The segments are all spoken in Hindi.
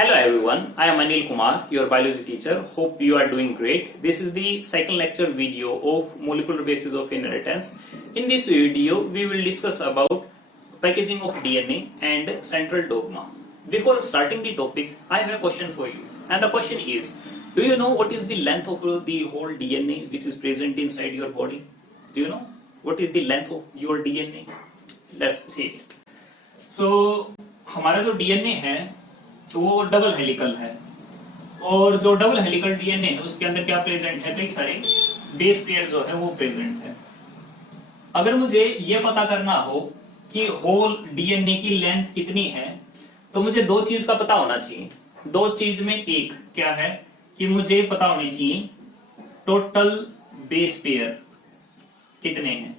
Hello everyone, I am Anil Kumar, your biology teacher. Hope you are doing great. This is the second lecture video of molecular basis of inheritance. In this video, we will discuss about packaging of DNA and central dogma. Before starting the topic, I have a question for you. And the question is, do you know what is the length of the whole DNA which is present inside your body? Do you know what is the length of your DNA? Let's see it. So, हमारा जो DNA है तो वो डबल हेलिकल है और जो डबल हेलिकल डीएनए है उसके अंदर क्या प्रेजेंट है, कई सारे बेस पेयर जो है वो प्रेजेंट है। अगर मुझे ये पता करना हो कि होल डीएनए की लेंथ कितनी है तो मुझे दो चीज का पता होना चाहिए। दो चीज में एक क्या है कि मुझे पता होनी चाहिए टोटल बेस पेयर कितने हैं,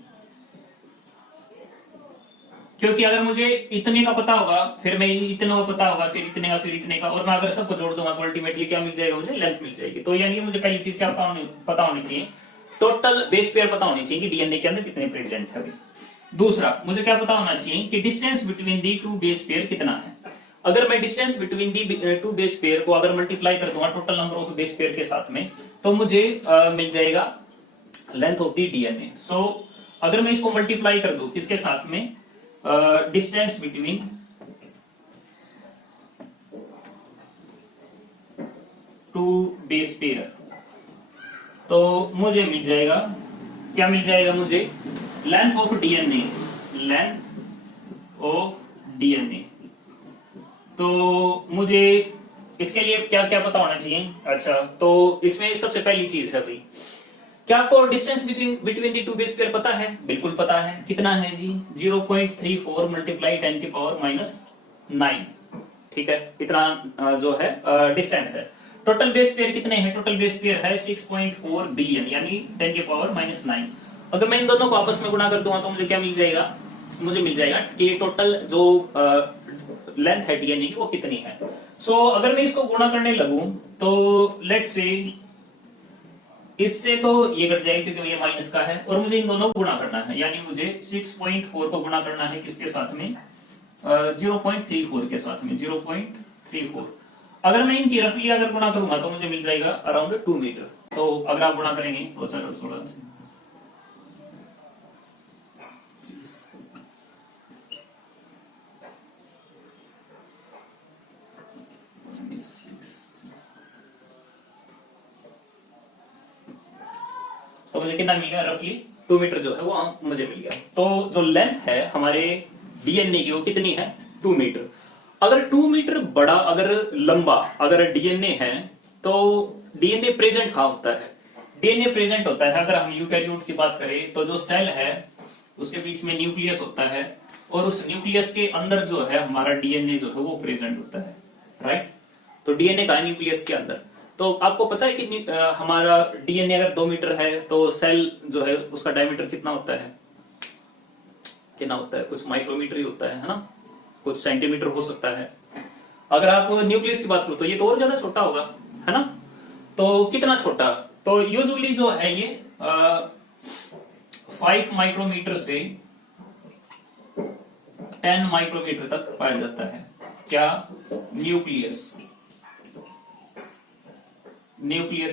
क्योंकि अगर मुझे इतने का पता होगा फिर मैं इतने का पता होगा फिर इतने का और मैं अगर सबको जोड़ दूंगा तो अल्टीमेटली क्या मिल जाएगा, मुझे लेंथ मिल जाएगी। तो यानी मुझे पहली चीज क्या पता होनी चाहिए, टोटल बेस पेयर पता होनी चाहिए कि डीएनए के अंदर कितने प्रेजेंट है। दूसरा मुझे क्या पता होना चाहिए कि distance between the two base pair कितना है। अगर मैं distance between the two base pair को अगर मल्टीप्लाई कर दूंगा total number of base pair के साथ में तो मुझे मिल जाएगा length of the DNA. So अगर मैं इसको मल्टीप्लाई कर दूं किसके साथ में, distance between two base pair, तो मुझे मिल जाएगा, क्या मिल जाएगा मुझे, length of DNA, length of DNA. तो मुझे इसके लिए क्या क्या पता होना चाहिए। अच्छा, तो इसमें सबसे पहली चीज है भाई, क्या आपको distance between the two base pair पता है? बिल्कुल पता है। कितना है जी, 0.34 मल्टीप्लाई 10 की पावर -9। ठीक है, इतना जो है डिस्टेंस है। टोटल बेस पेयर कितने हैं? टोटल बेस पेयर है 6.4 बिलियन यानी 10 की पावर -9। अगर मैं इन दोनों को आपस में गुणा कर दूंगा तो मुझे क्या मिल जाएगा, मुझे मिल जाएगा कि टोटल जो लेंथ है डीएनए की वो कितनी है। सो अगर मैं इसको गुणा करने लगूं तो लेट्स से इससे तो ये कट जाएगा क्योंकि ये माइनस का है और मुझे इन दोनों को गुणा करना है, यानी मुझे 6.4 को गुणा करना है किसके साथ में, 0.34 के साथ में, 0.34। अगर मैं इनकी रफली अगर गुणा करूंगा तो मुझे मिल जाएगा अराउंड 2 मीटर। तो अगर आप गुणा करेंगे तो चलो 16 से तो मुझे कितना मिल गया, रफली 2 मीटर जो है वो मुझे मिल गया। तो जो लेंथ है हमारे डीएनए की वो कितनी है, 2 मीटर। अगर 2 मीटर बड़ा अगर लंबा अगर डीएनए है तो डीएनए प्रेजेंट कहां होता है? डीएनए प्रेजेंट होता है, अगर हम यूकैरियोट की बात करें तो जो सेल है उसके बीच में न्यूक्लियस होता है और उस न्यूक्लियस के अंदर जो है हमारा डीएनए जो है वो प्रेजेंट होता है, राइट। तो डीएनए का न्यूक्लियस के अंदर, तो आपको पता है कि हमारा डीएनए अगर 2 मीटर है तो सेल जो है उसका डायमीटर कितना होता है, कितना होता है, कुछ माइक्रोमीटर ही होता है ना, कुछ सेंटीमीटर हो सकता है। अगर आप न्यूक्लियस की बात करो तो ये तो और ज्यादा छोटा होगा, है ना। तो कितना छोटा, तो यूजुअली जो है ये 5 माइक्रोमीटर से 10 माइक्रोमीटर तक पाया जाता है। क्या, न्यूक्लियस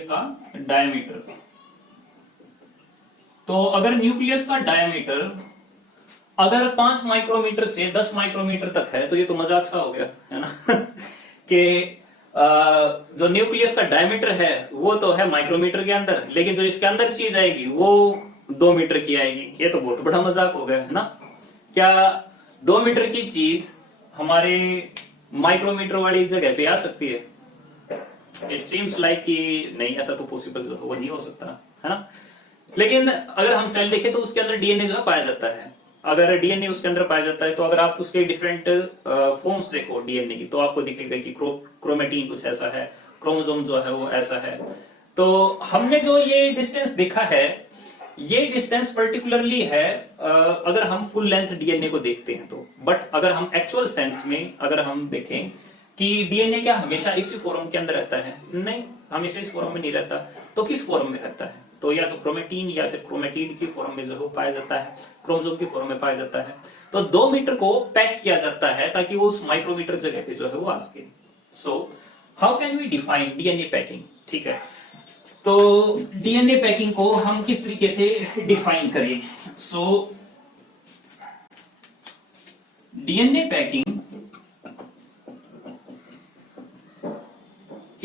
का डायमीटर। तो अगर न्यूक्लियस का डायमीटर अगर 5 माइक्रोमीटर से 10 माइक्रोमीटर तक है तो ये तो मजाक सा हो गया, है ना कि जो न्यूक्लियस का डायमीटर है वो तो है माइक्रोमीटर के अंदर, लेकिन जो इसके अंदर चीज आएगी वो 2 मीटर की आएगी। ये तो बहुत बड़ा मजाक हो गया, है ना। क्या 2 मीटर की चीज हमारे माइक्रोमीटर वाली जगह पे आ सकती है? इट सीम्स लाइक कि नहीं, ऐसा तो पॉसिबल जो वो नहीं हो सकता, है ना। लेकिन अगर हम सेल देखें तो उसके अंदर डीएनए जो पाया जाता है। अगर डीएनए उसके अंदर पाया जाता है तो अगर आप उसके डिफरेंट फॉर्म्स देखो डीएनए की तो आपको दिखेगा कि क्रोमेटिन कुछ ऐसा है, क्रोमोसोम जो है वो ऐसा है। तो हमने जो ये डिस्टेंस देखा है ये डिस्टेंस पर्टिकुलरली है अगर हम फुल लेंथ डीएनए को देखते हैं तो। बट अगर हम एक्चुअल सेंस में अगर हम देखें कि डीएनए क्या हमेशा इसी फॉर्म के अंदर रहता है? नहीं, हमेशा इस फॉर्म में नहीं रहता। तो किस फॉर्म में रहता है? तो या तो क्रोमेटिन या फिर क्रोमेटिड की फॉर्म में जो है पाया जाता है, क्रोमोसोम की फॉर्म में पाया जाता है। तो 2 मीटर को पैक किया जाता है ताकि वो उस माइक्रोमीटर जगह पे जो है वो आ सके। So how can we define DNA packing? ठीक है, तो डीएनए पैकिंग को हम किस तरीके से डिफाइन करें? So DNA packing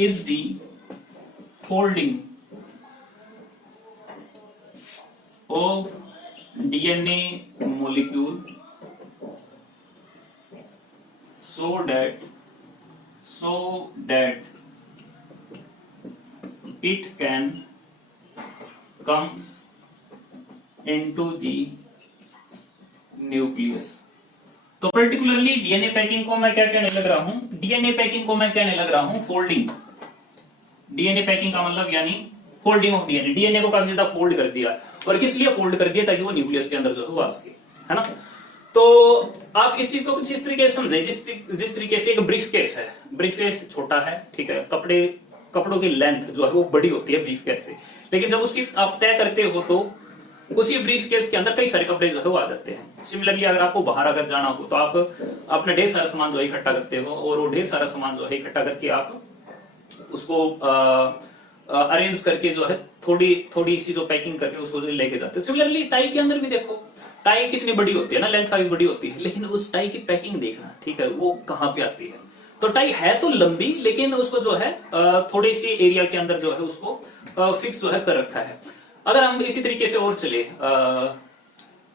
is the folding of DNA molecule so that it can comes into the nucleus. तो पर्टिकुलरली डीएनए पैकिंग को मैं क्या कहने लग रहा हूं? डीएनए पैकिंग को मैं कहने लग रहा हूं फोल्डिंग। डीएनए पैकिंग का मतलब यानी फोल्डिंग ऑफ डीएनए। डीएनए को काफी ज्यादा फोल्ड कर दिया, और किस लिए फोल्ड कर दिया? ताकि वो न्यूक्लियस के अंदर जो है वो आ सके, है ना। तो आप इस चीज को कुछ इस तरीके से समझे, जिस तरीके से एक ब्रीफ केस है, ब्रीफ केस छोटा है, ठीक है, कपड़ों की लेंथ जो है वो बड़ी होती है ब्रीफ केस से, लेकिन जब उसकी आप तय करते हो तो उसी ब्रीफ केस के अंदर कई सारे कपड़े जो है वो आ जाते हैं। सिमिलरली अगर आपको बाहर अगर जाना हो तो आप अपना ढेर सारा सामान जो है इकट्ठा करते हो, और वो ढेर सारा सामान जो है इकट्ठा करके आप उसको अरेंज करके जो है थोड़ी सी जो पैकिंग करके उसको लेके जाते हैं। सिमिलरली टाई के अंदर भी देखो, टाई कितनी बड़ी होती है ना, लेंथ काफी बड़ी होती है, लेकिन उस टाई की पैकिंग देखना, ठीक है, वो कहां पे आती है। तो टाई है तो लंबी, लेकिन उसको जो है थोड़े से एरिया के अंदर जो है उसको फिक्स जो है कर रखा है। अगर हम इसी तरीके से और चले,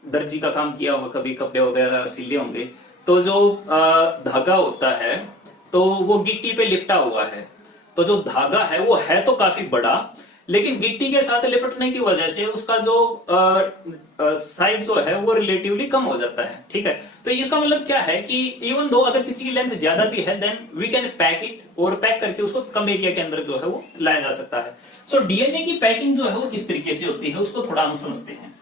दर्जी का काम किया होगा कभी, कपड़े वगैरह सिले होंगे, तो जो धागा होता है तो वो गिट्टी पे लिपटा हुआ है, तो जो धागा है वो है तो काफी बड़ा, लेकिन गिट्टी के साथ लिपटने की वजह से उसका जो साइज जो है वो रिलेटिवली कम हो जाता है, ठीक है। तो इसका मतलब क्या है कि इवन दो अगर किसी की लेंथ ज्यादा भी है, then we can pack it, और पैक करके उसको कम एरिया के अंदर जो है वो लाया जा सकता है। सो डीएनए की पैकिंग जो है वो किस तरीके से होती है उसको थोड़ा हम समझते हैं।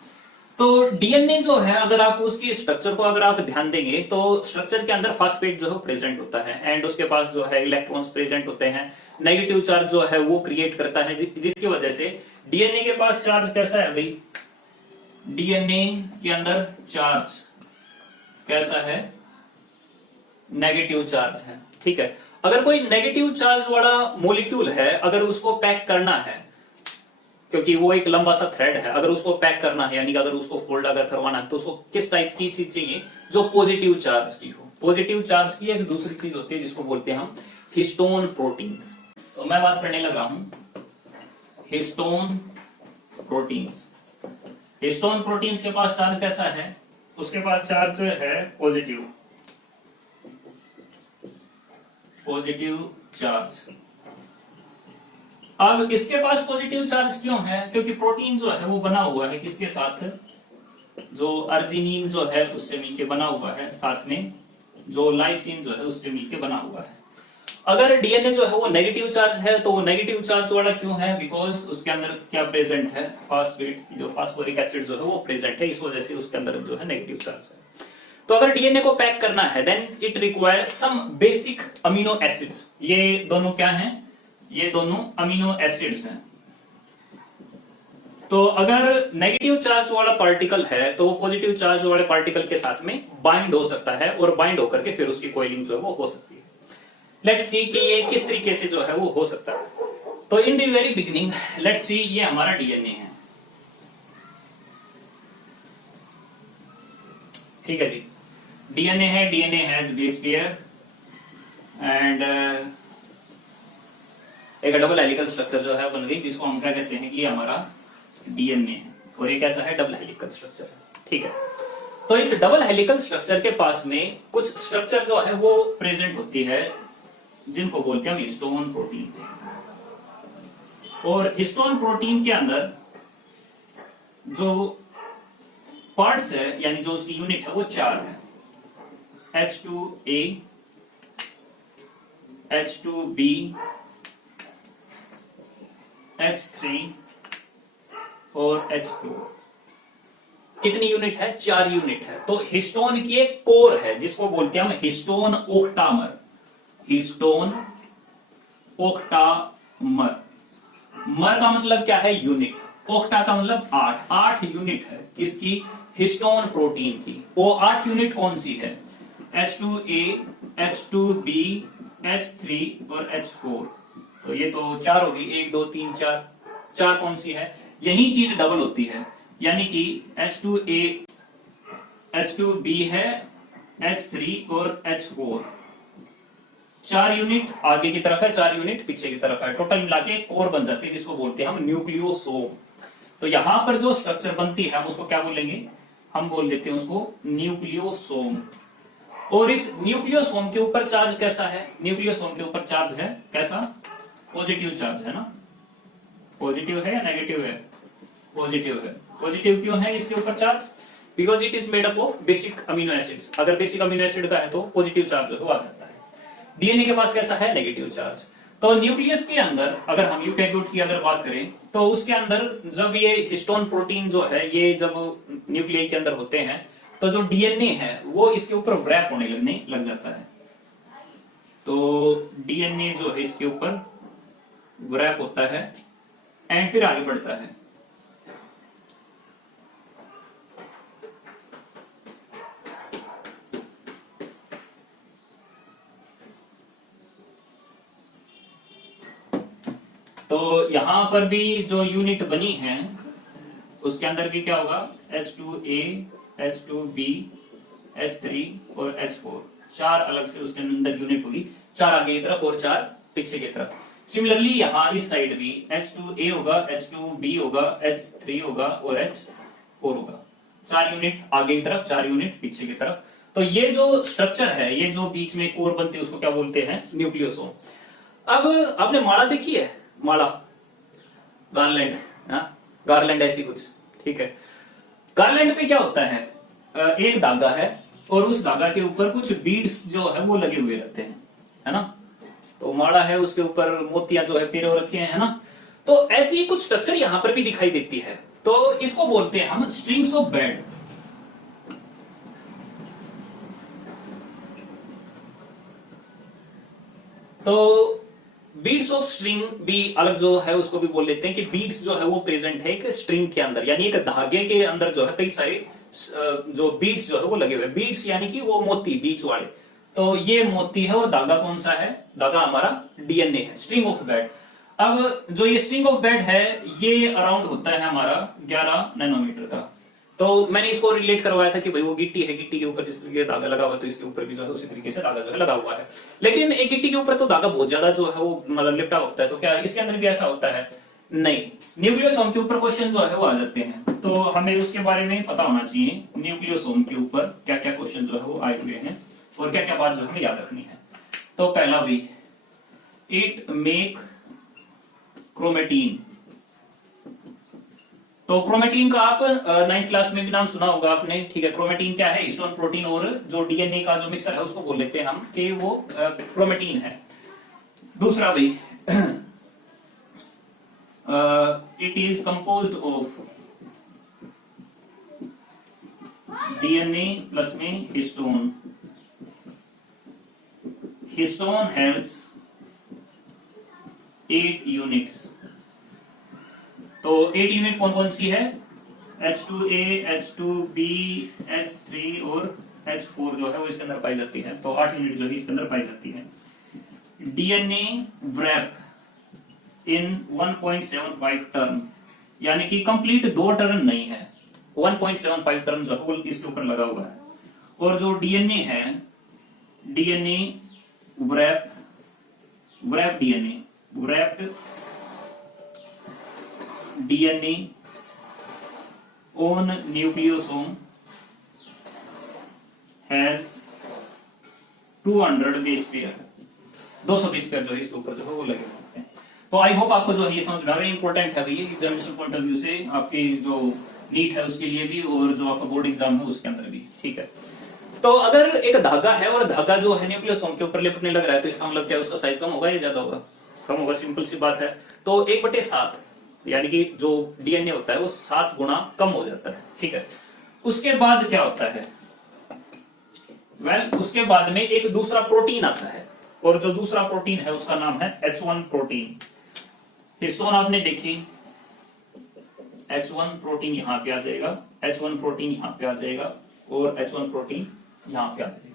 तो डीएनए जो है, अगर आप उसकी स्ट्रक्चर को अगर आप ध्यान देंगे तो स्ट्रक्चर के अंदर फास्फेट जो है प्रेजेंट होता है, एंड उसके पास जो है इलेक्ट्रॉन्स प्रेजेंट होते हैं, नेगेटिव चार्ज जो है वो क्रिएट करता है, जिसकी वजह से डीएनए के पास चार्ज कैसा है भाई? डीएनए के अंदर चार्ज कैसा है? नेगेटिव चार्ज है, ठीक है। अगर कोई नेगेटिव चार्ज वाला मॉलिक्यूल है, अगर उसको पैक करना है, क्योंकि वो एक लंबा सा थ्रेड है, अगर उसको पैक करना है यानी कि अगर उसको फोल्ड अगर करवाना है, तो उसको किस टाइप की चीज चाहिए? जो पॉजिटिव चार्ज की हो। पॉजिटिव चार्ज की एक दूसरी चीज होती है जिसको बोलते हैं हम हिस्टोन प्रोटीन्स। तो मैं बात करने लगा हूं हिस्टोन प्रोटीन्स। हिस्टोन प्रोटीन्स के पास चार्ज कैसा है? उसके पास चार्ज है पॉजिटिव चार्ज। अब इसके पास पॉजिटिव चार्ज क्यों है? क्योंकि प्रोटीन जो है वो बना हुआ है किसके साथ? जो अर्जिनिन जो है उससे मिलके बना हुआ है, साथ में जो लाइसिन जो है उससे मिलके बना हुआ है। अगर डीएनए जो है वो नेगेटिव चार्ज है, तो वो नेगेटिव चार्ज वाला क्यों है? बिकॉज उसके अंदर क्या प्रेजेंट है? फास्फेट, जो फास्फोरिक एसिड जो है वो प्रेजेंट है, इस वजह से उसके अंदर जो है नेगेटिव चार्ज है। तो अगर डीएनए को पैक करना है, then it require some basic amino acids. ये दोनों क्या हैं? ये दोनों अमीनो एसिड्स हैं। तो अगर नेगेटिव चार्ज वाला पार्टिकल है तो वो पॉजिटिव चार्ज वाले पार्टिकल के साथ में बाइंड हो सकता है, और बाइंड होकर के फिर उसकी कॉइलिंग जो है वो हो सकती है। लेट्स सी कि ये किस तरीके से जो है वो हो सकता है। तो in the very beginning let's see, ये हमारा डीएनए है, ठीक है जी। डीएनए है, DNA has base pair and एक डबल हेलिकल स्ट्रक्चर जो है बन गई, जिसको हम क्या कहते हैं कि ये हमारा डीएनए है, और ये कैसा है? डबल हेलिकल स्ट्रक्चर है, ठीक है। तो इस डबल हेलिकल स्ट्रक्चर के पास में कुछ स्ट्रक्चर जो है वो प्रेजेंट होती है, जिनको बोलते हैं हम हिस्टोन प्रोटीन। और हिस्टोन प्रोटीन के अंदर जो पार्ट्स है यानी जो उसकी यूनिट है वो 4 है, H2A, H2B, H3 और H4। कितनी यूनिट है? 4 यूनिट है। तो हिस्टोन की एक कोर है जिसको बोलते हैं हम हिस्टोन ओक्टामर। हिस्टोन ओक्टामर, मर का मतलब क्या है? यूनिट। ओक्टा का मतलब 8 यूनिट है इसकी हिस्टोन प्रोटीन की। वो 8 यूनिट कौन सी है? H2A, H2B, H3 और H4, तो ये तो 4 होगी, 1 2 3 4, 4 कौन सी है, यही चीज डबल होती है, यानी कि H2A H2B है, H3 और H4, 4 यूनिट आगे की तरफ है, 4 यूनिट पीछे की तरफ है, टोटल मिला के कोर बन जाती है जिसको बोलते हैं हम न्यूक्लियोसोम। तो यहां पर जो स्ट्रक्चर बनती है हम उसको क्या बोलेंगे, हम बोल देते हैं उसको न्यूक्लियोसोम। और इस न्यूक्लियोसोम के ऊपर चार्ज कैसा है, न्यूक्लियोसोम के ऊपर चार्ज है कैसा, पॉजिटिव चार्ज है ना, पॉजिटिव है या नेगेटिव है, पॉजिटिव है। पॉजिटिव क्यों है इसके ऊपर charge, because it is made up of basic amino acids, अगर बेसिक अमीनो एसिड का है तो पॉजिटिव चार्ज जो है आ जाता है। डीएनए के पास कैसा है, नेगेटिव चार्ज। तो न्यूक्लियस के अंदर अगर हम यूकैरियोट की अगर बात करें तो उसके अंदर जब ये हिस्टोन प्रोटीन जो है ये जब न्यूक्लियस के अंदर होते हैं तो जो डीएनए है वो इसके ऊपर रैप होने लगने लग जाता है। तो डीएनए जो है इसके ऊपर रैप होता है एंड फिर आगे बढ़ता है। तो यहां पर भी जो यूनिट बनी है उसके अंदर भी क्या होगा, H2A H2B H3 और H4, 4 अलग से उसके अंदर यूनिट होगी, 4 आगे की तरफ और 4 पीछे की तरफ। सिमिलरली यहां इस साइड भी H2A होगा, H2B होगा, H3 होगा और H4 होगा, 4 यूनिट आगे की तरफ, 4 यूनिट पीछे की तरफ। तो ये जो स्ट्रक्चर है, ये जो बीच में कोर बनती है उसको क्या बोलते हैं, न्यूक्लियोसोम। अब आपने माला देखी है, माला, गार्लैंड, गार्लैंड ऐसी कुछ, ठीक है। गार्लैंड पे क्या होता है, एक धागा है और उस धागा के ऊपर कुछ बीड्स जो है वो लगे हुए रहते हैं, है ना। तो माला है उसके ऊपर मोतियां जो है पिरो रखे हैं, है ना। तो ऐसी कुछ स्ट्रक्चर यहां पर भी दिखाई देती है, तो इसको बोलते हैं हम स्ट्रिंग्स ऑफ बेड। तो बीड्स ऑफ स्ट्रिंग भी अलग जो है उसको भी बोल देते हैं कि बीड्स जो है वो प्रेजेंट है एक स्ट्रिंग के अंदर, यानी एक धागे के अंदर जो है कई सारे जो बीड्स जो है वो लगे हुए। बीड्स यानी कि वो मोती बीच वाले, तो ये मोती है और धागा कौन सा है, धागा हमारा डीएनए है, स्ट्रिंग ऑफ बेड। अब जो ये स्ट्रिंग ऑफ बेड है ये अराउंड होता है हमारा 11 नैनोमीटर का। तो मैंने इसको रिलेट करवाया था कि भाई वो गिट्टी है, गिट्टी के ऊपर जिस तरीके धागा लगा हुआ है तो इसके ऊपर भी जो है उसी तरीके से धागा जो है लगा हुआ है। लेकिन एक गिट्टी के ऊपर तो धागा बहुत ज्यादा जो है वो मतलब लिपटा होता है, तो क्या इसके अंदर भी ऐसा होता है, नहीं। न्यूक्लियोसोम के ऊपर क्वेश्चन जो है वो आ जाते हैं, तो हमें उसके बारे में पता होना चाहिए न्यूक्लियोसोम के ऊपर क्या क्या क्वेश्चन जो है वो आए हुए हैं और क्या क्या बात जो हमें याद रखनी है। तो पहला भी, इट मेक क्रोमेटीन। तो क्रोमेटीन का आप 9th क्लास में भी नाम सुना होगा आपने, ठीक है। क्रोमेटीन क्या है, हिस्टोन प्रोटीन और जो डीएनए का जो मिक्सर है उसको बोल लेते हैं हम कि वो क्रोमेटीन है। दूसरा भी, it is composed of DNA plus में हिस्टोन। Histone has 8 units. तो 8 यूनिट कौन कौन सी है, H2A H2B H3 और H4 जो है वो इसके अंदर पाई जाती है, तो 8 यूनिट जो है इसके अंदर पाई जाती है। डीएनए व्रैप इन 1.75 टर्न, यानी कि कंप्लीट 2 टर्न नहीं है, 1.75 टर्न जो है वो इसके ऊपर लगा हुआ है। और जो डीएनए है, DNA wrap DNA wrapped DNA on nucleosome has 200 base pair, 200 base pair जो है इसके ऊपर जो है वो लगे होते हैं। तो आई होप आपको जो है ये समझ में आ गया। इंपॉर्टेंट है भैया एग्जामिनेशन पॉइंट ऑफ व्यू से, आपकी जो नीट है उसके लिए भी और जो आपका बोर्ड एग्जाम है उसके अंदर भी, ठीक है। तो अगर एक धागा है और धागा जो है न्यूक्लियोसोम के ऊपर लिपटने लग रहा है तो इसका मतलब क्या है, उसका साइज कम होगा या ज्यादा होगा, कम होगा, सिंपल सी बात है। तो 1/7 यानी कि जो डीएनए होता है वो 7 गुना कम हो जाता है, ठीक है। उसके बाद क्या होता है, उसके बाद में एक दूसरा प्रोटीन आता है और जो दूसरा प्रोटीन है उसका नाम है H1 प्रोटीन। हिस्टोन आपने देखी, H1 प्रोटीन यहां पे आ जाएगा, H1 प्रोटीन यहां पे आ जाएगा और H1 प्रोटीन यहां पे आ जाएगा।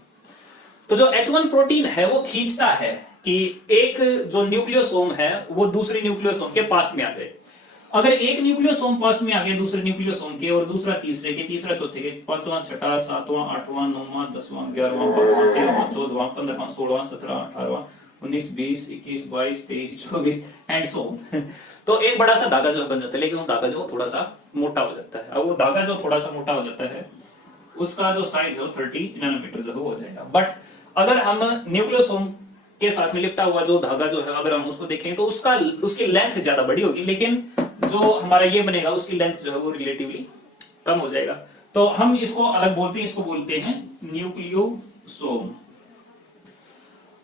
तो जो H1 प्रोटीन है वो खींचता है कि एक जो न्यूक्लियोसोम है वो दूसरे न्यूक्लियोसोम के पास में आ जाए। अगर एक न्यूक्लियोसोम पास में आ गया दूसरे न्यूक्लियोसोम के, और दूसरा तीसरे के, तीसरा चौथे के, पांचवां छठा सातवां आठवां नौवां 10वां 11वां 12वां 13वां 14वां 15वां 16वां 17वां 18वां 19 20 21 22 23 24 एंड सो तो एक बड़ा सा धागा जो बन जाता है, लेकिन वो धागा जो थोड़ा सा मोटा हो जाता है। अब वो धागा जो थोड़ा सा मोटा हो जाता है उसका जो साइज है 30 नैनोमीटर जो हो जाएगा। बट अगर हम न्यूक्लियोसोम के साथ में लिपटा हुआ जो धागा जो है अगर हम उसको देखें तो उसकी लेंथ ज्यादा बड़ी होगी, लेकिन जो हमारा ये बनेगा उसकी लेंथ जो है वो रिलेटिवली कम हो जाएगा। तो हम इसको अलग बोलते हैं, इसको बोलते हैं न्यूक्लियोसोम।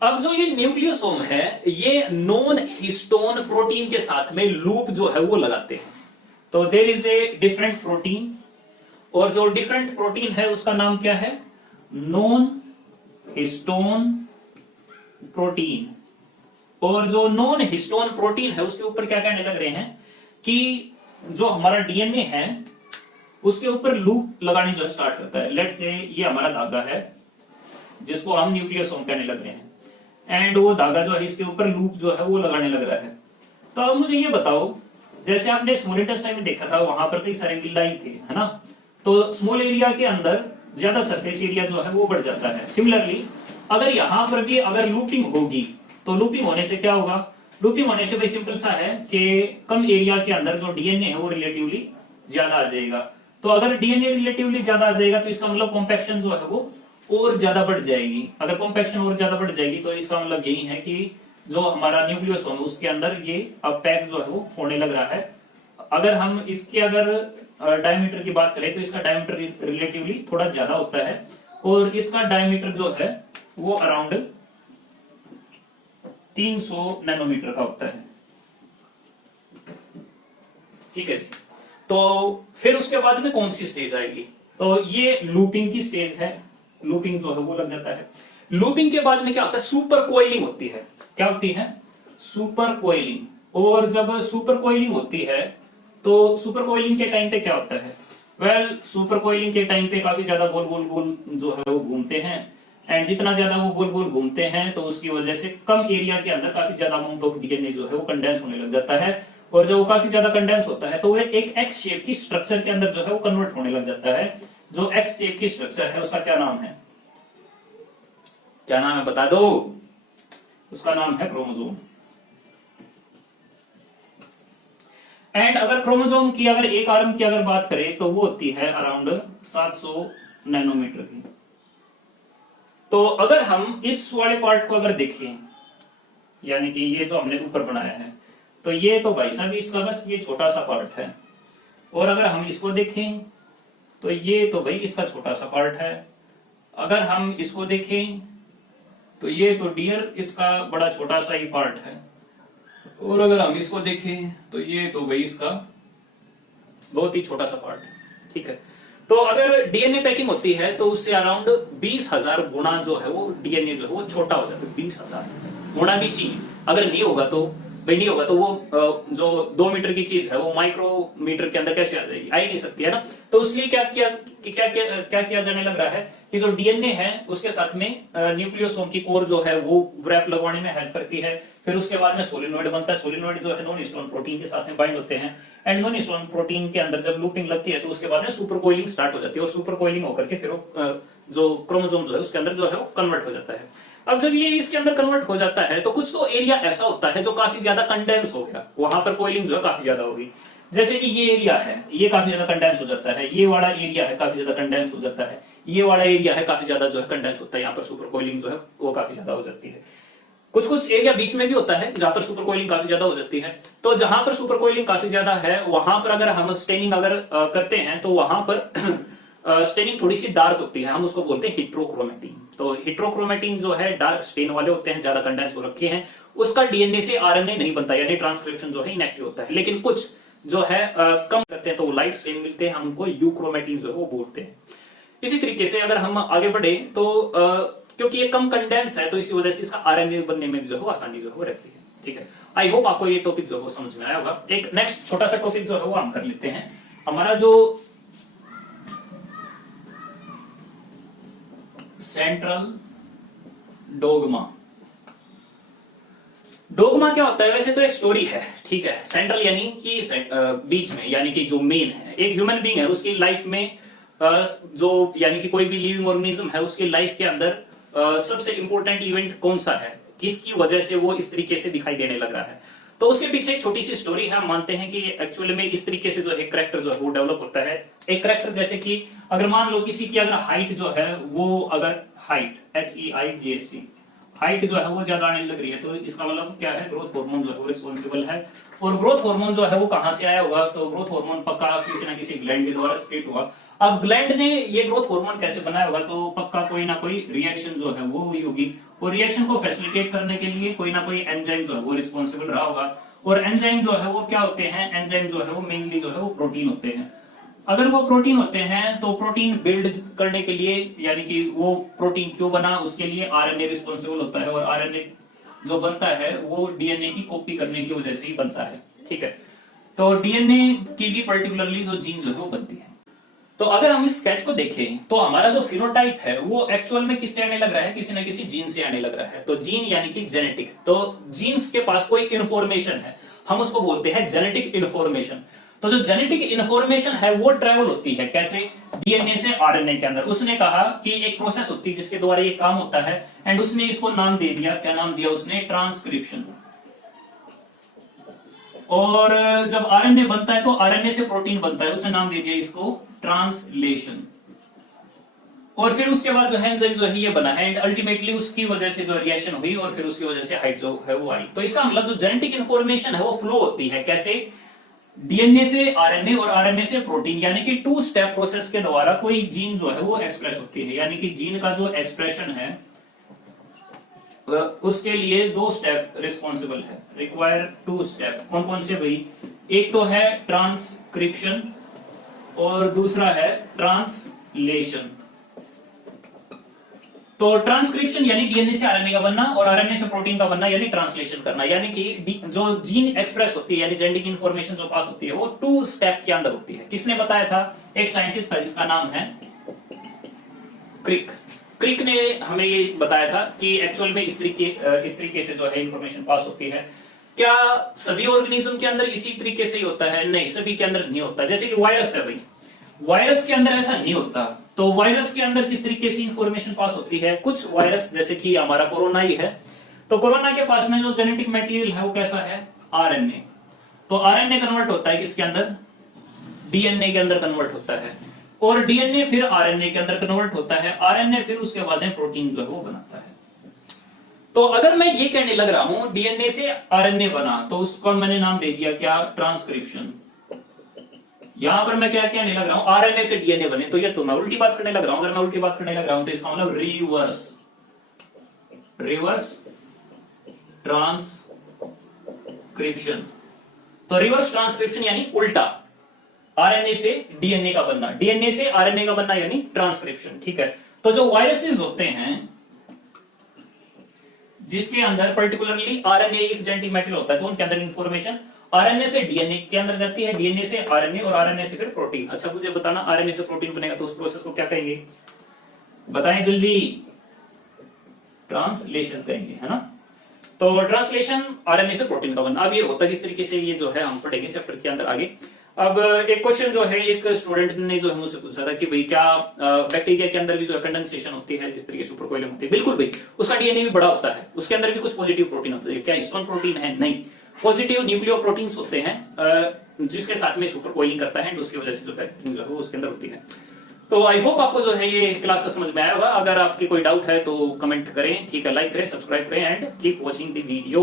अब जो ये न्यूक्लियोसोम है ये नॉन हिस्टोन प्रोटीन के साथ में लूप जो है वो लगाते हैं। तो there is a different protein, और जो डिफरेंट प्रोटीन है उसका नाम क्या है? Non histone protein. और जो नॉन हिस्टोन प्रोटीन है उसके ऊपर क्या कहने लग रहे हैं कि जो हमारा डीएनए है उसके ऊपर लूप लगाने जो स्टार्ट करता है। लेट्स से ये हमारा धागा है जिसको हम न्यूक्लियोसोम कहने लग रहे हैं, एंड वो धागा जो है इसके ऊपर लूप जो है वो लगाने लग रहा है। तो अब मुझे ये बताओ, जैसे आपने स्मॉल इंटेस्टाइन में देखा था वहां पर कई सारे विलाई थे, है ना? तो स्मॉल एरिया के अंदर ज्यादा सरफेस एरिया जो है वो बढ़ जाता है। सिमिलरली अगर यहां पर भी अगर लूपिंग होगी तो लूपिंग होने से क्या होगा? लूपिंग होने से भाई सिंपल सा है कि कम एरिया के अंदर जो डीएनए है वो रिलेटिवली ज्यादा आ जाएगा। तो अगर डीएनए रिलेटिवली ज्यादा आ जाएगा तो इसका मतलब कॉम्पैक्शन जो है वो और ज्यादा बढ़ जाएगी। अगर कॉम्पैक्शन और ज्यादा बढ़ जाएगी तो इसका मतलब यही है कि जो हमारा न्यूक्लियोसोम उसके अंदर ये अब पैक जो है वो होने लग रहा है। अगर हम इसके अगर डायमीटर की बात करें तो इसका डायमीटर रिलेटिवली थोड़ा ज्यादा होता है, और इसका डायमीटर जो है वो अराउंड 300 नैनोमीटर का होता है। ठीक है जी। तो फिर उसके बाद में कौन सी स्टेज आएगी? तो ये लूपिंग की स्टेज है। लूपिंग जो है वो लग जाता है। लूपिंग के बाद में क्या होता है? सुपर कोइलिंग होती है। क्या होती है? Super coiling. और जब सुपर कोइलिंग होती है तो सुपर कोइलिंग के टाइम पे क्या होता है? वेल, सुपर कोइलिंग के टाइम पे काफी ज्यादा गोल गोल गोल जो है वो घूमते हैं, एंड जितना ज्यादा वो गोल गोल घूमते हैं तो उसकी वजह से कम एरिया के अंदर काफी ज्यादा अमाउंट ऑफ डीएनए जो है वो कंडेंस होने लग जाता है। और जब वो काफी ज्यादा कंडेंस होता है तो वो एक एक्स शेप की स्ट्रक्चर के अंदर जो है वो कन्वर्ट होने लग जाता है। जो एक्स शेप की स्ट्रक्चर है उसका क्या नाम है? क्या नाम है बता दो? उसका नाम है क्रोमोसोम। एंड अगर क्रोमोसोम की अगर एक आर्म की अगर बात करें तो वो होती है अराउंड 700 नैनोमीटर की। तो अगर हम इस वाले पार्ट को अगर देखें, यानी कि ये जो हमने ऊपर बनाया है, तो ये तो भाई साहब इसका बस ये छोटा सा पार्ट है। और अगर हम इसको देखें तो ये तो भाई इसका छोटा सा पार्ट है। अगर हम इसको देखें तो ये तो डियर इसका बड़ा छोटा सा ही पार्ट है। और अगर हम इसको देखें तो ये तो भाई इसका बहुत ही छोटा सा पार्ट है। ठीक है। तो अगर डीएनए पैकिंग होती है तो उससे अराउंड 20,000 गुना जो है वो डीएनए जो है वो छोटा हो जाता है। 20,000 गुना भी चाहिए। अगर नहीं होगा तो भाई नहीं होगा तो वो जो 2 मीटर की चीज है वो माइक्रोमीटर के अंदर कैसे आ जाएगी? आ ही नहीं सकती है ना। तो इसलिए क्या किया जाने लग रहा है कि जो डीएनए है उसके साथ में न्यूक्लियोसोम की कोर जो है वो रैप लगवाने में हेल्प करती है। फिर उसके बाद में सोलिनॉइड बनता है। सोलिनॉइड जो है नॉन हिस्टोन प्रोटीन के साथ में बाइंड होते हैं, एंड नॉन हिस्टोन प्रोटीन के अंदर जब लूपिंग लगती है तो उसके बाद में सुपर कोइलिंग स्टार्ट हो जाती है, और सुपर कोइलिंग होकर के फिर वो जो क्रोमोसोम जो है उसके अंदर जो है वो कन्वर्ट हो जाता है। अब जब ये इसके अंदर कन्वर्ट हो जाता है तो कुछ तो एरिया ऐसा होता है जो काफी ज्यादा कंडेंस हो गया, वहां पर कोइलिंग जो है काफी ज्यादा होगी। जैसे कि ये एरिया है ये काफी ज्यादा कंडेंस हो जाता है, ये वाला एरिया है काफी ज्यादा कंडेंस हो जाता है, ये वाला एरिया है काफी ज्यादा जो है कंडेंस होता है, यहाँ पर सुपर कोइलिंग जो है वो काफी ज्यादा हो जाती है। कुछ एरिया बीच में भी होता है जहां पर सुपर कोइलिंग काफी ज्यादा हो जाती है। तो जहां पर सुपर कोइलिंग काफी ज्यादा है वहां पर अगर हम स्टेनिंग अगर करते हैं तो वहां पर स्टेनिंग थोड़ी सी डार्क होती है, हम उसको बोलते हैं हिट्रोक्रोमेटिन। तो हिट्रोक्रोमेटिन जो है डार्क स्टेन वाले होते हैं, ज्यादा कंडेंस हो रखे हैं, उसका डीएनए से आरएनए नहीं बनता, यानी ट्रांसक्रिप्शन जो है इनएक्टिव होता है। लेकिन कुछ जो है कम करते हैं तो लाइट स्टेन मिलते हैं, हम उनको यूक्रोमेटिन जो है वो बोलते हैं। इसी तरीके से अगर हम आगे बढ़े तो क्योंकि ये कम कंडेंस है तो इसी वजह से इसका आरएनए बनने में भी जो है आसानी जो है वो रहती है। ठीक है, आई होप आपको ये टॉपिक जो है वो समझ में आया होगा। एक नेक्स्ट छोटा सा टॉपिक जो है वो हम कर लेते हैं। हमारा जो सेंट्रल डोगमा, डोगमा क्या होता है? वैसे तो एक स्टोरी है, ठीक है। सेंट्रल यानी कि बीच में, यानी कि जो मेन है, एक ह्यूमन बीइंग है, उसकी लाइफ में जो यानी कि कोई भी लिविंग ऑर्गेनिज्म है, उसकी लाइफ के अंदर सबसे इंपॉर्टेंट इवेंट कौन सा है, किसकी वजह से वो इस तरीके से दिखाई देने लग रहा है। तो उसके पीछे एक छोटी सी स्टोरी है। हम मानते हैं कि एक्चुअली में इस तरीके से जो एक करेक्टर जो है वो डेवलप होता है। एक करेक्टर जैसे कि अगर मान लो किसी की अगर हाइट जो है वो, अगर हाइट HEIGHT हाइट जो है वो ज्यादा आने लग रही है, तो इसका मतलब क्या है? ग्रोथ हार्मोन जो है वो रिस्पॉन्सिबल है। और ग्रोथ हार्मोन जो है वो कहां से आया होगा? तो ग्रोथ हार्मोन पक्का किसी ना किसी ग्लैंड के द्वारा स्प्लिट हुआ। अब ग्लैंड ने ये ग्रोथ हार्मोन कैसे बनाया होगा? तो पक्का कोई ना कोई रिएक्शन जो है वो हुई होगी, और रिएक्शन को फैसिलिटेट करने के लिए कोई ना कोई एंजाइम जो है वो रिस्पॉन्सिबल रहा होगा। और एंजाइम जो है वो क्या होते हैं? एंजाइम जो है वो मेनली जो है वो प्रोटीन होते हैं। अगर वो प्रोटीन होते हैं तो प्रोटीन बिल्ड करने के लिए, यानी कि वो प्रोटीन क्यों बना, उसके लिए आरएनए रिस्पॉन्सिबल होता है। और आरएनए जो बनता है वो डीएनए की कॉपी करने की वजह से ही बनता है, ठीक है। तो डीएनए की भी पर्टिकुलरली जो जीन जो है वो बनती है। तो अगर हम इस स्केच को देखें तो हमारा जो फिनोटाइप है वो एक्चुअल में किससे आने लग रहा है? किसी ना किसी जीन से आने लग रहा है। तो जीन यानी कि जेनेटिक। तो जीन्स के पास कोई इंफॉर्मेशन है, हम उसको बोलते हैं जेनेटिक इंफॉर्मेशन। तो जो जेनेटिक इंफॉर्मेशन है वो ट्रेवल होती है कैसे? डीएनए से आरएनए के अंदर। उसने कहा कि एक प्रोसेस होती है जिसके द्वारा ये काम होता है, एंड उसने इसको नाम दे दिया, क्या नाम दिया उसने? ट्रांसक्रिप्शन। और जब आरएनए बनता है तो आरएनए से प्रोटीन बनता है, उसने नाम दे दिया इसको ट्रांसलेशन। और फिर उसके बाद जो है एंजाइम जो है ये बना है, एंड अल्टीमेटली उसकी वजह से जो रिएक्शन हुई और फिर उसकी वजह से हाइट जो है वो आई। तो इसका मतलब जो जेनेटिक इंफॉर्मेशन है वो फ्लो होती है कैसे? डीएनए से आरएनए और आरएनए से प्रोटीन, यानी कि 2 स्टेप प्रोसेस के द्वारा कोई जीन जो है वो एक्सप्रेस होती है। यानी कि जीन का जो एक्सप्रेशन है उसके लिए 2 स्टेप रिस्पॉन्सिबल है, रिक्वायर 2 स्टेप। कौन कौन से भाई? एक तो है ट्रांसक्रिप्शन और दूसरा है ट्रांसलेशन। तो ट्रांसक्रिप्शन यानी डीएनए से आरएनए का बनना, और आरएनए से प्रोटीन का बनना यानी ट्रांसलेशन करना। यानी कि जो जीन एक्सप्रेस होती है, यानी जेनेटिक इंफॉर्मेशन जो पास होती है वो 2 स्टेप के अंदर होती है। किसने बताया था? एक साइंटिस्ट था जिसका नाम है क्रिक। क्रिक ने हमें ये बताया था कि एक्चुअल में इस तरीके से जो है इंफॉर्मेशन पास होती है। क्या सभी ऑर्गेनिज्म के अंदर इसी तरीके से ही होता है? नहीं, सभी के अंदर नहीं होता। जैसे कि वायरस है भाई, वायरस के अंदर ऐसा नहीं होता। तो वायरस के अंदर किस तरीके से इंफॉर्मेशन पास होती है? कुछ वायरस जैसे कि हमारा कोरोना ही है, तो कोरोना के पास में जो जेनेटिक मटेरियल है वो कैसा है? आरएनए। तो आरएनए कन्वर्ट होता है किसके अंदर? डीएनए के अंदर कन्वर्ट होता है, और डीएनए फिर आरएनए के अंदर कन्वर्ट होता है, आरएनए फिर उसके बाद में प्रोटीन जो है वो बनाता है। तो अगर मैं ये कहने लग रहा हूं डीएनए से आरएनए बना, तो उसको मैंने नाम दे दिया क्या? ट्रांसक्रिप्शन। यहां पर मैं क्या कहने लग रहा हूं? आरएनए से डीएनए बने, तो ये तो मैं उल्टी बात करने लग रहा हूं। अगर मैं उल्टी बात करने लग रहा हूं तो इसका मतलब रिवर्स ट्रांसक्रिप्शन। तो रिवर्स ट्रांसक्रिप्शन यानी उल्टा, आरएनए से डीएनए का बनना, डीएनए से आरएनए का बनना यानी ट्रांसक्रिप्शन, ठीक है। तो जो वायरसेस होते हैं जिसके अंदर पर्टिकुलरली आरएनए एक जेनेटिक मटेरियल होता है, तो उनके अंदर इंफॉर्मेशन आरएनए से डीएनए के अंदर जाती है, डीएनए से आरएनए और आरएनए से फिर प्रोटीन। अच्छा मुझे बताना, आरएनए से प्रोटीन बनेगा तो उस प्रोसेस को क्या कहेंगे? बताएं जल्दी। ट्रांसलेशन कहेंगे, है ना। तो ट्रांसलेशन आरएनए से प्रोटीन का बनना। अब ये होता है किस तरीके से, ये जो है हम पढ़ेंगे चैप्टर के अंदर आगे। अब एक क्वेश्चन जो है एक स्टूडेंट ने जो है मुझसे पूछा था कि भाई क्या बैक्टीरिया के अंदर भी जो है कंडेंसेशन होती है जिस तरीके से सुपरकोइलम होती है? बिल्कुल भाई, उसका डीएनए भी बड़ा होता है, उसके अंदर भी कुछ पॉजिटिव प्रोटीन होते हैं। क्या हिस्टोन प्रोटीन है? नहीं, पॉजिटिव न्यूक्लियोप्रोटीन्स होते हैं जिसके साथ में सुपर कोइलिंग करता है, उसकी वजह से जो पैकिंग जो है वो उसके अंदर होती है। तो आई होप आपको जो है ये क्लास का समझ में आया होगा। अगर आपके कोई डाउट है तो कमेंट करें, ठीक है, लाइक करें, सब्सक्राइब करें and keep watching the video.